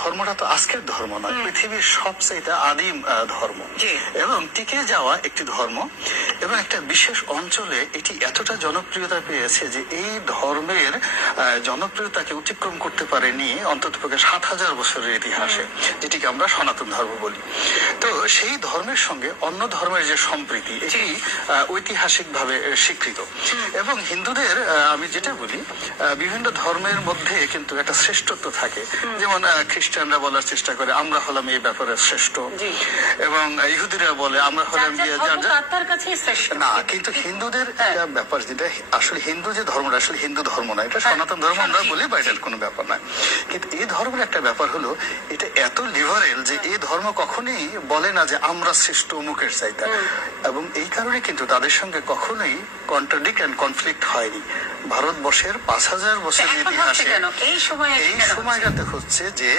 ধর্মটা তো আজকের ধর্ম নয়, পৃথিবীর সবচেয়ে আদিম ধর্ম এবং টিকে যাওয়া একটি ধর্ম, এবং একটা বিশেষ অঞ্চলে এটি এতটা জনপ্রিয়তা পেয়েছে যে এই ধর্মের জনপ্রিয়তাকে অতিক্রম করতে পারেনি অন্ততপক্ষে ৭,০০০ বছরের ইতিহাসে, যেটিকে আমরা সনাতন ধর্ম বলি। তো সেই ধর্মের সঙ্গে অন্য ধর্মের যে সম্প্রীতি, এটি ঐতিহাসিকভাবে স্বীকৃত। এবং হিন্দুদের আমি যেটা বলি, বিভিন্ন ধর্মের মধ্যে কিন্তু একটা শ্রেষ্ঠত্ব থাকে। যেমন খ্রিস্টানরা বলার চেষ্টা করে আমরা হলাম এই ব্যাপারে শ্রেষ্ঠ, এবং ইহুদিরা বলে আমরা হলাম না। কিন্তু হিন্দুদের একটা ব্যাপার, যেটা আসলে হিন্দু যে ধর্মটা আসলে হিন্দু ধর্ম না, এটা সনাতন ধর্ম আমরা বলি, বা এটার কোনো ব্যাপার না। কিন্তু এই ধর্মের একটা ব্যাপার হলো, এটা এত লিবারেল যে এই ধর্ম কখনোই বলে না যে আমরা শ্রেষ্ঠ অমুকের চাইতে, এবং এই কারণে কিন্তু তাদের সঙ্গে কখনোই কন্ট্রাডিক্ট এন্ড কনফ্লিক্ট হয়নি। ভারতবর্ষের ৫,০০০ বছরের ইতিহাসে এই সময়টাতে হচ্ছে যে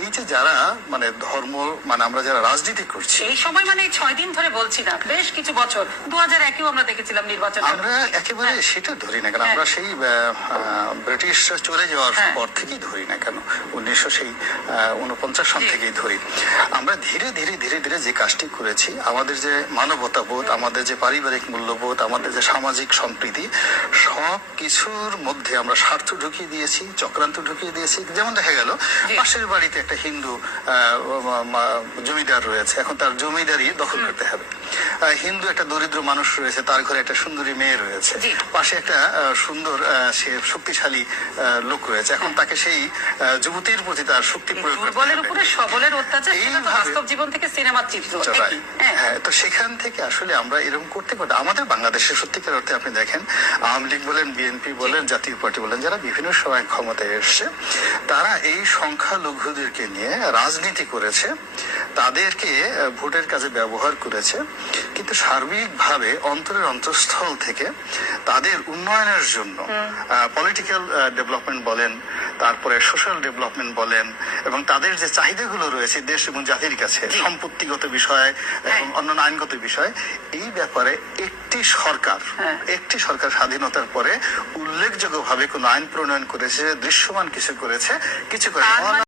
এই যে যারা মানে ধর্ম মানে আমরা যারা রাজনীতি করছি, এই সময় মানে ৬ দিন ধরে বলছি না, বেশ কিছু বছর ২০০১-এও আমরা দেখেছিলাম নির্বাচন, আমরা একেবারে সেটা ধরি না কেন, আমরা সেই ব্রিটিশ চলে যাওয়ার পর থেকেই ধরি না কেন, ১৯৪৯ সাল থেকেই ধরি। আমরা ধীরে ধীরে ধীরে ধীরে যে কাজটি করেছি, আমাদের যে মানবতা বোধ, আমাদের যে পারিবারিক মূল্যবোধ, আমাদের যে সামাজিক সম্প্রীতি, সব কিছুর মধ্যে আমরা স্বার্থ ঢুকিয়ে দিয়েছি, চক্রান্ত ঢুকিয়ে দিয়েছি। যেমন দেখা গেল পাশের বাড়িতে একটা হিন্দু জমিদার রয়েছে, এখন তার জমিদারি দখল করতে হবে। হিন্দু একটা দরিদ্র মানুষ রয়েছে, তার ঘরে একটা সুন্দরী মেয়ে রয়েছে, পাশে একটা সুন্দর সে শক্তিশালী লোক রয়েছে, এখন তাকে সেই যুবতীর প্রতি তার শক্তি প্রয়োগ করতে হবে। সবলের অত্যাচার বাস্তব জীবন থেকে সিনেমার চিত্র। হ্যাঁ, তো সেখান থেকে আসলে আমরা এরকম করতে করতে আমাদের বাংলাদেশে সত্যিকার অর্থে আপনি দেখেন, আওয়ামী লীগ বলেন, বিএনপি বলেন, জাতীয় পার্টি বলেন, যারা বিভিন্ন সময় ক্ষমতায় এসছে, তারা এই সংখ্যালঘুদেরকে নিয়ে রাজনীতি করেছে, তাদেরকে ভোটের কাজে ব্যবহার করেছে, কিন্তু সার্বিকভাবে অন্তরের অন্তঃস্থল থেকে তাদের উন্নয়নের জন্য পলিটিক্যাল ডেভেলপমেন্ট বলেন, তারপরে সোশ্যাল ডেভেলপমেন্ট বলেন, এবং তাদের যে চাহিদাগুলো রয়েছে দেশ এবং জাতির কাছে, সম্পত্তিগত বিষয় এবং অন্যান্য আইনগত বিষয়, এই ব্যাপারে একটি সরকার স্বাধীনতার পরে উল্লেখযোগ্যভাবে কোন আইন প্রণয়ন করেছে, দৃশ্যমান কিছু করেছে, কিছু করে